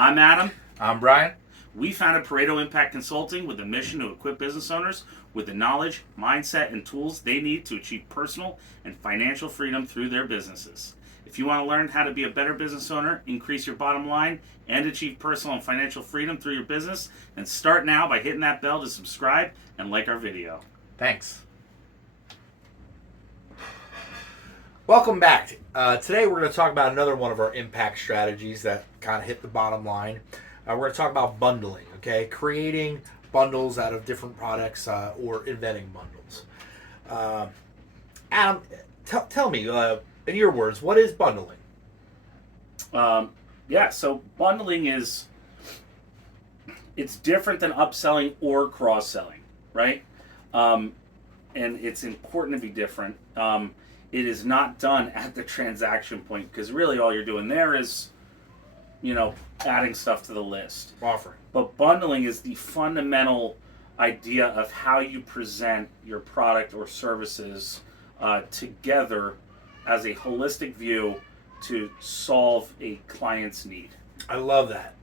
I'm Adam. I'm Brian. We founded Pareto Impact Consulting with a mission to equip business owners with the knowledge, mindset, and tools they need to achieve personal and financial freedom through their businesses. If you want to learn how to be a better business owner, increase your bottom line, and achieve personal and financial freedom through your business, then start now by hitting that bell to subscribe and like our video. Thanks. Welcome back. Today we're going to talk about another one of our impact strategies that kind of hit the bottom line. We're going to talk about bundling, okay? Creating bundles out of different products or inventing bundles. Adam, tell me, in your words, what is bundling? So bundling it's different than upselling or cross-selling, right? And it's important to be different. It is not done at the transaction point because really all you're doing there is, adding stuff to the list. Offering. But bundling is the fundamental idea of how you present your product or services together as a holistic view to solve a client's need. I love that.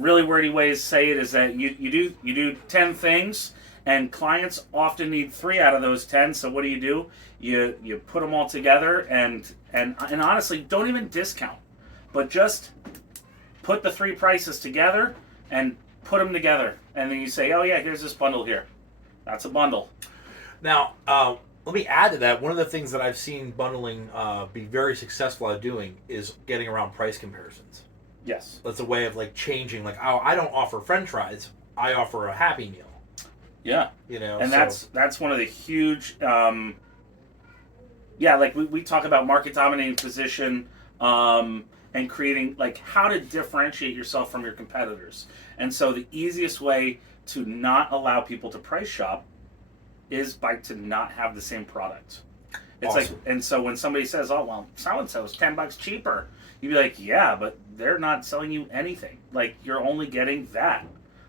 Really wordy ways to say it is that you do 10 things, and clients often need 3 out of those 10. So what do? You put them all together and honestly, don't even discount, but just put the 3 prices together and put them together. And then you say, oh yeah, here's this bundle here. That's a bundle. Now, let me add to that. One of the things that I've seen bundling be very successful at doing is getting around price comparisons. Yes. That's a way of changing. I don't offer French fries. I offer a Happy Meal. Yeah. And that's one of the huge, we talk about market dominating position and creating, how to differentiate yourself from your competitors. And so the easiest way to not allow people to price shop is to not have the same product. It's awesome. And so when somebody says, oh, well, so-and-so is $10 cheaper, you'd be like, yeah, but they're not selling you anything. You're only getting that.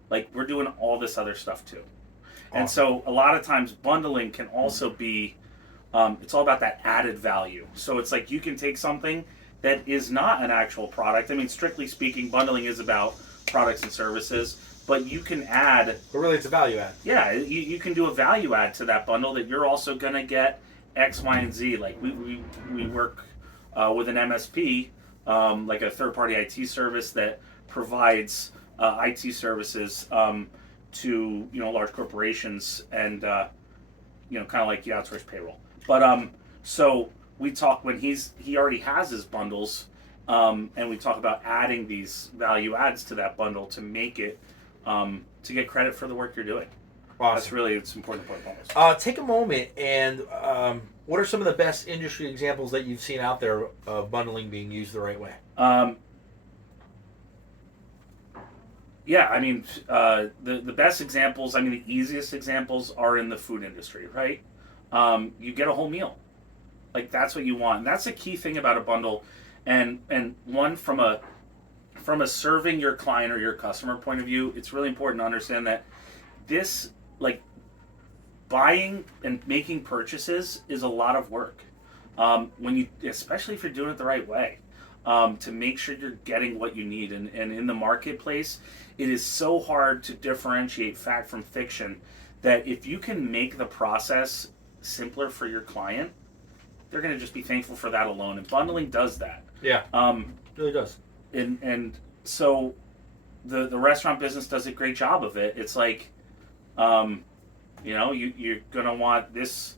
We're doing all this other stuff too. Awesome. And so a lot of times bundling can also be, it's all about that added value. So it's you can take something that is not an actual product. I mean, strictly speaking, bundling is about products and services, but you can add... But really, it's a value add. Yeah, you can do a value add to that bundle that you're also going to get X, Y, and Z. We work with an MSP, a third-party IT service that provides IT services to large corporations and kind of like you outsource payroll. But so we talk when he already has his bundles, and we talk about adding these value adds to that bundle to make it to get credit for the work you're doing. Awesome. It's important to put bundles. Take a moment and what are some of the best industry examples that you've seen out there of bundling being used the right way? The best examples, the easiest examples are in the food industry, right? You get a whole meal. That's what you want. And that's a key thing about a bundle. And one from a serving your client or your customer point of view, it's really important to understand that this, buying and making purchases is a lot of work. Especially if you're doing it the right way. To make sure you're getting what you need. And in the marketplace, it is so hard to differentiate fact from fiction that if you can make the process simpler for your client, they're going to just be thankful for that alone. And bundling does that. Yeah, it really does. And so the restaurant business does a great job of it. It's you're going to want this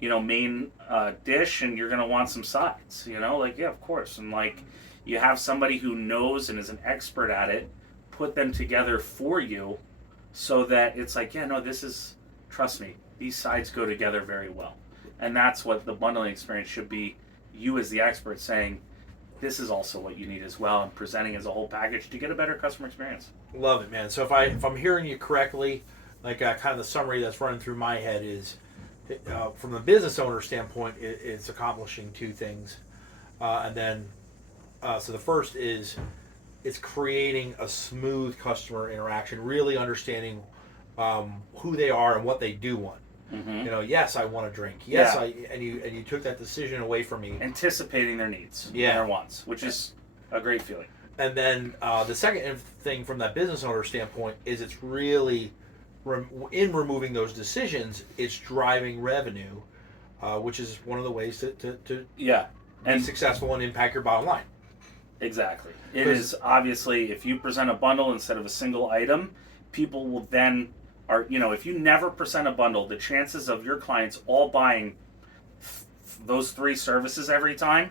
main dish, and you're going to want some sides, yeah, of course. And you have somebody who knows and is an expert at it, put them together for you so that it's trust me, these sides go together very well. And that's what the bundling experience should be. You as the expert saying, this is also what you need as well, and presenting as a whole package to get a better customer experience. Love it, man. So if I'm hearing you correctly, kind of the summary that's running through my head is, from the business owner standpoint, it's accomplishing 2 things. So the first is it's creating a smooth customer interaction, really understanding who they are and what they do want. Mm-hmm. Yes, I want a drink. Yes, Yeah. and you took that decision away from me. Anticipating their needs, Yeah. and their wants, which is a great feeling. And then the second thing from that business owner standpoint is it's really in removing those decisions, it's driving revenue, which is one of the ways to Yeah. be successful and impact your bottom line. Exactly. It is obviously, if you present a bundle instead of a single item, people will then if you never present a bundle, the chances of your clients all buying those 3 services every time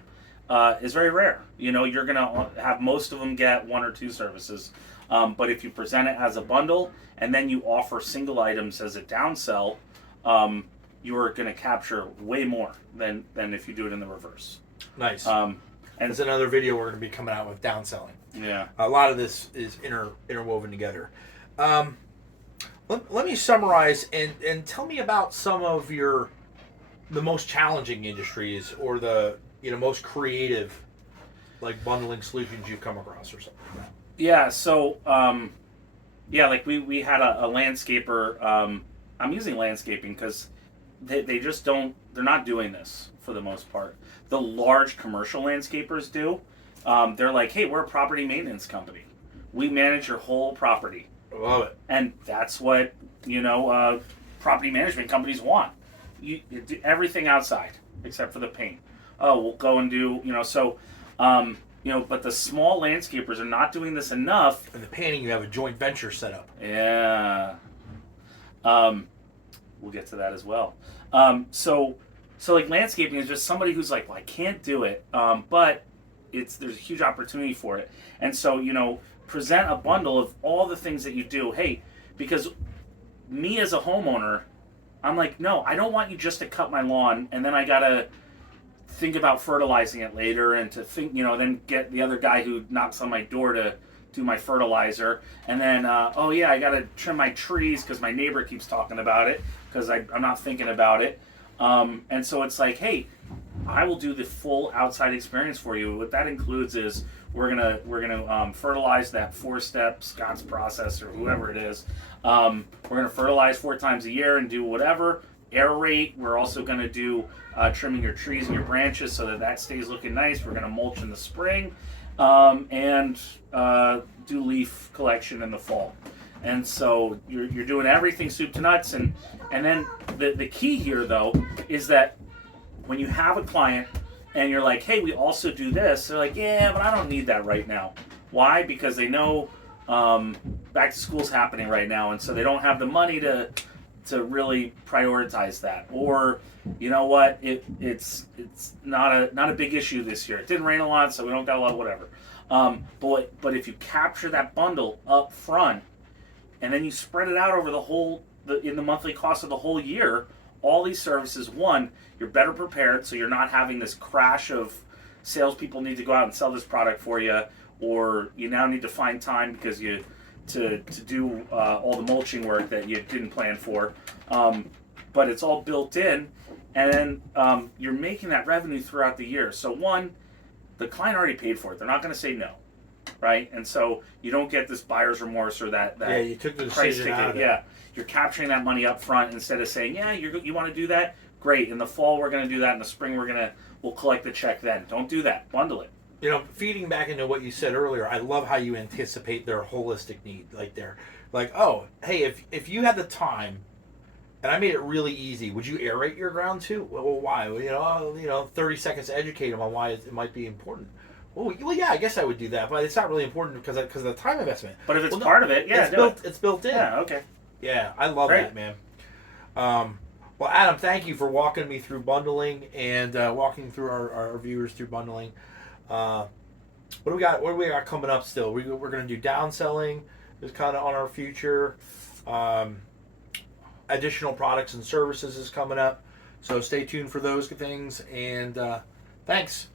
is very rare. You're going to have most of them get 1 or 2 services. But if you present it as a bundle and then you offer single items as a downsell, you're going to capture way more than if you do it in the reverse. Nice. And there's another video we're going to be coming out with downselling. Yeah. A lot of this is interwoven together. Let me summarize and tell me about some of the most challenging industries or the most creative like bundling solutions you've come across or something like that. Yeah. So like we had a landscaper. I'm using landscaping because they just don't. They're not doing this for the most part. The large commercial landscapers do. They're like, hey, we're a property maintenance company. We manage your whole property. I love it. And that's what property management companies want. You do everything outside except for the paint. Oh, we'll go and do but the small landscapers are not doing this enough. And the painting, you have a joint venture set up. Yeah. We'll get to that as well. So like landscaping is just somebody who's like, well, I can't do it, but there's a huge opportunity for it. And so, present a bundle of all the things that you do. Hey, because me as a homeowner, I'm like, no, I don't want you just to cut my lawn and then I gotta think about fertilizing it later and to think, then get the other guy who knocks on my door to do my fertilizer. And then, I gotta trim my trees because my neighbor keeps talking about it because I'm not thinking about it. And so it's like, hey, I will do the full outside experience for you. What that includes is we're gonna fertilize that 4-step Scott's process or whoever it is. We're gonna fertilize 4 times a year and do whatever. Aerate. We're also gonna do trimming your trees and your branches so that stays looking nice. We're gonna mulch in the spring, and do leaf collection in the fall. And so you're doing everything soup to nuts. And then the key here though is that when you have a client and you're like, hey, we also do this, they're like, yeah, but I don't need that right now. Why? Because they know back to school's happening right now, and so they don't have the money to really prioritize that. Or you know what, it's not a big issue this year. It didn't rain a lot, so we don't got a lot of whatever. But if you capture that bundle up front and then you spread it out over in the monthly cost of the whole year, all these services, one, you're better prepared, so you're not having this crash of salespeople need to go out and sell this product for you, or you now need to find time because to do all the mulching work that you didn't plan for. But it's all built in, and then you're making that revenue throughout the year. So one, the client already paid for it. They're not going to say no, right? And so you don't get this buyer's remorse or that you took the price decision ticket. out of it. Yeah, you're capturing that money up front instead of saying, yeah, you want to do that? Great. In the fall, we're going to do that. In the spring, we'll collect the check then. Don't do that. Bundle it. Feeding back into what you said earlier, I love how you anticipate their holistic need. Like they're like, oh, hey, if you had the time, and I made it really easy, would you aerate your ground too? Well, why? 30 seconds to educate them on why it might be important. Well, yeah, I guess I would do that, but it's not really important because of the time investment. But if it's part of it, yeah, it's built in. Yeah, okay. Yeah, I love that, man. Well, Adam, thank you for walking me through bundling and walking through our viewers through bundling. What do we got coming up still? We're going to do downselling. Is kind of on our future. Additional products and services is coming up. So stay tuned for those things. And thanks.